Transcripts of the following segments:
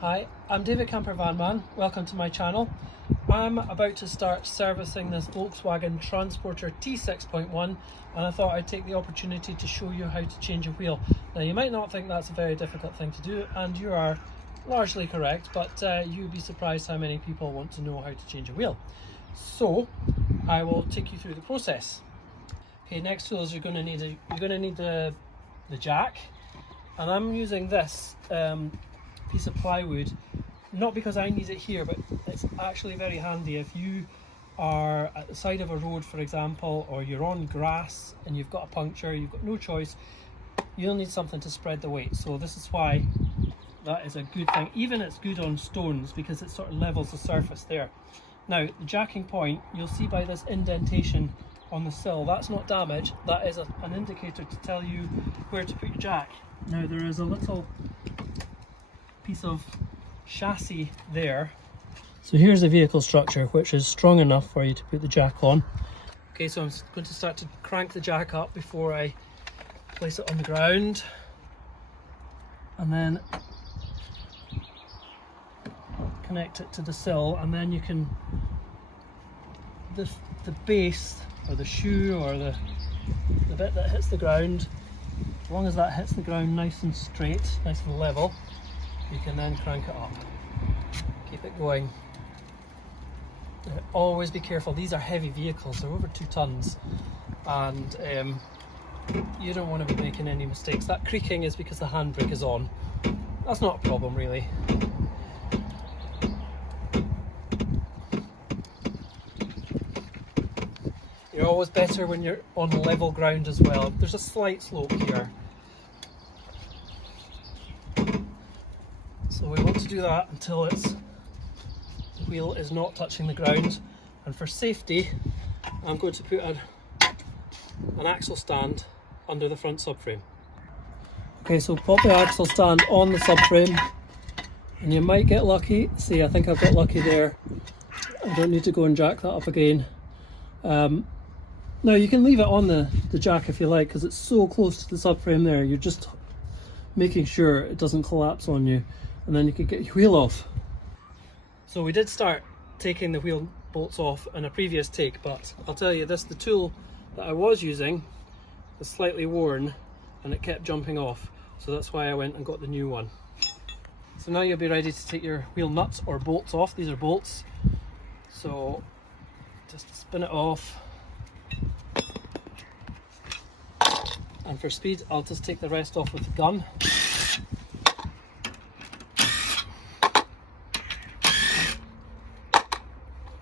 Hi, I'm David Campervanman. Welcome to my channel. I'm about to start servicing this Volkswagen Transporter T6.1 and I thought I'd take the opportunity to show you how to change a wheel. Now you might not think that's a very difficult thing to do, and you are largely correct, but you'd be surprised how many people want to know how to change a wheel. So I will take you through the process. Okay, next to us you're going to need the jack, and I'm using this piece of plywood, not because I need it here, but it's actually very handy if you are at the side of a road, for example, or you're on grass and you've got a puncture, you've got no choice, you'll need something to spread the weight. So this is why that is a good thing. Even it's good on stones because it sort of levels the surface there. Now the jacking point, you'll see by this indentation on the sill, that's not damage, that is an indicator to tell you where to put your jack. Now there is a little piece of chassis there. So here's the vehicle structure, which is strong enough for you to put the jack on. Okay, so I'm going to start to crank the jack up before I place it on the ground, and then connect it to the sill, and then you can, the base or the shoe or the bit that hits the ground, as long as that hits the ground nice and straight, nice and level, you can then crank it up. Keep it going. Always be careful, these are heavy vehicles, they're over 2 tons, and you don't want to be making any mistakes. That creaking is because the handbrake is on. That's not a problem really. You're always better when you're on level ground as well. There's a slight slope here, so we want to do that until the wheel is not touching the ground. And for safety, I'm going to put an axle stand under the front subframe. Okay, so pop the axle stand on the subframe, and you might get lucky. See, I think I've got lucky there. I don't need to go and jack that up again. Now you can leave it on the jack if you like, because it's so close to the subframe there. You're just making sure it doesn't collapse on you, and then you can get your wheel off. So we did start taking the wheel bolts off in a previous take, but I'll tell you this, the tool that I was using was slightly worn and it kept jumping off, so that's why I went and got the new one. So now you'll be ready to take your wheel nuts or bolts off. These are bolts, so just spin it off, and for speed I'll just take the rest off with the gun.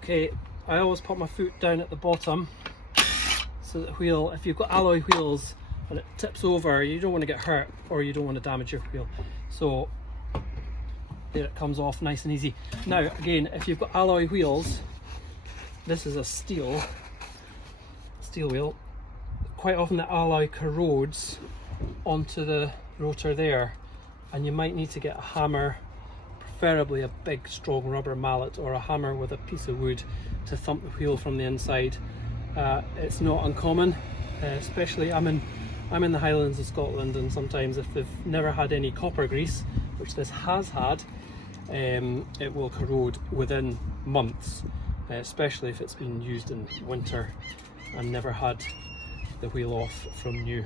Okay, I always put my foot down at the bottom so that the wheel, if you've got alloy wheels and it tips over, you don't want to get hurt or you don't want to damage your wheel. So there it comes off nice and easy. Now again, if you've got alloy wheels, this is a steel wheel, quite often the alloy corrodes onto the rotor there, and you might need to get a hammer, preferably a big strong rubber mallet or a hammer with a piece of wood, to thump the wheel from the inside. It's not uncommon, especially I'm in the Highlands of Scotland, and sometimes if they've never had any copper grease, which this has had, it will corrode within months, especially if it's been used in winter and never had the wheel off from new.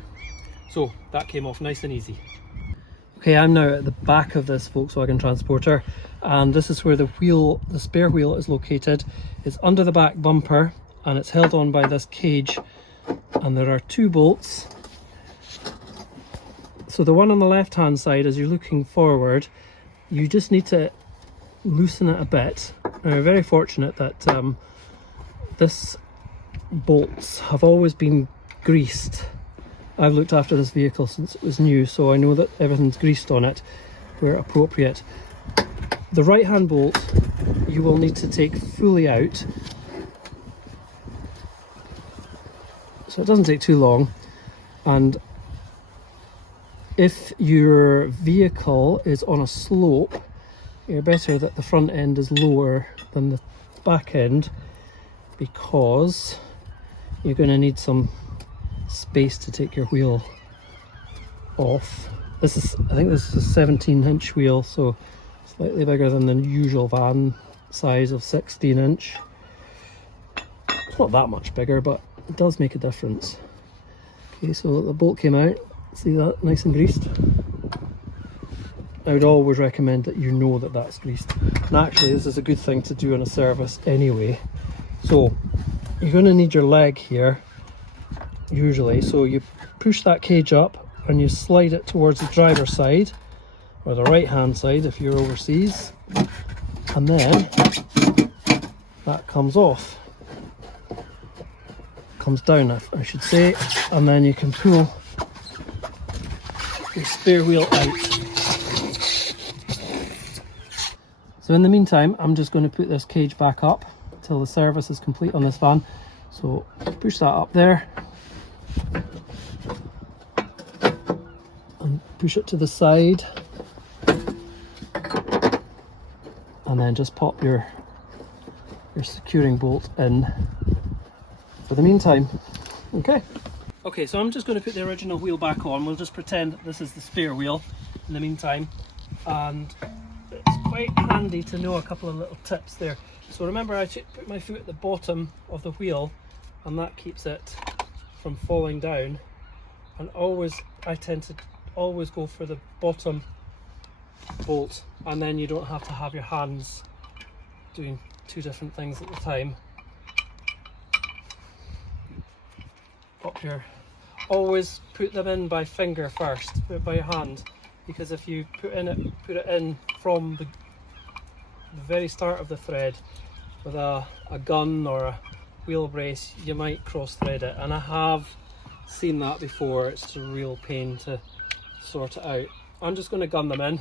So that came off nice and easy. Okay, I'm now at the back of this Volkswagen Transporter, and this is where the spare wheel is located. It's under the back bumper and it's held on by this cage, and there are 2 bolts. So the one on the left hand side, as you're looking forward, you just need to loosen it a bit. Now, we're very fortunate that this bolts have always been greased. I've looked after this vehicle since it was new, so I know that everything's greased on it where appropriate. The right hand bolt you will need to take fully out, so it doesn't take too long. And if your vehicle is on a slope, you're better that the front end is lower than the back end, because you're going to need some space to take your wheel off. I think this is a 17-inch wheel, so Slightly bigger than the usual van size of 16-inch. It's not that much bigger, but it does make a difference. Okay, so the bolt came out. See that? Nice and greased. I would always recommend that you know that that's greased. And actually, this is a good thing to do on a service anyway. So you're going to need your leg here, usually. So you push that cage up and you slide it towards the driver's side, or the right hand side if you're overseas, and then that comes off, comes down I should say, and then you can pull the spare wheel out. So in the meantime, I'm just going to put this cage back up till the service is complete on this van. So push that up there and push it to the side, and then just pop your securing bolt in for the meantime. Okay, so I'm just going to put the original wheel back on. We'll just pretend that this is the spare wheel in the meantime, and it's quite handy to know a couple of little tips there. So remember, I put my foot at the bottom of the wheel, and that keeps it from falling down. And I tend to always go for the bottom bolt, and then you don't have to have your hands doing two different things at the time. Always put them in by finger first, put it by your hand, because if you put it in from the very start of the thread with a gun or a wheel brace, you might cross thread it, and I have seen that before. It's a real pain to sort it out. I'm just going to gun them in,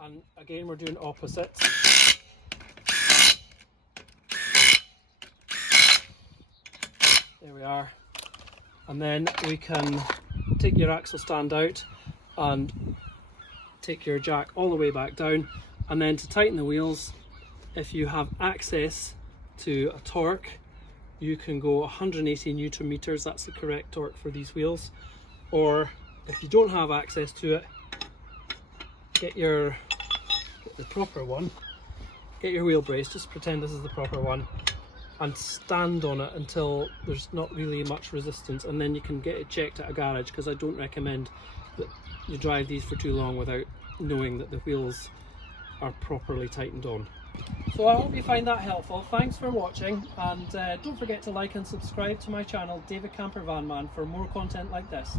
and again we're doing opposites. There we are. And then we can take your axle stand out and take your jack all the way back down, and then to tighten the wheels, if you have access to a torque, you can go 180 Newton meters. That's the correct torque for these wheels. Or if you don't have access to it, get the proper one, get your wheel brace, just pretend this is the proper one, and stand on it until there's not really much resistance, and then you can get it checked at a garage, because I don't recommend that you drive these for too long without knowing that the wheels are properly tightened on. So I hope you find that helpful. Thanks for watching, and don't forget to like and subscribe to my channel, David Camper Van Man, for more content like this.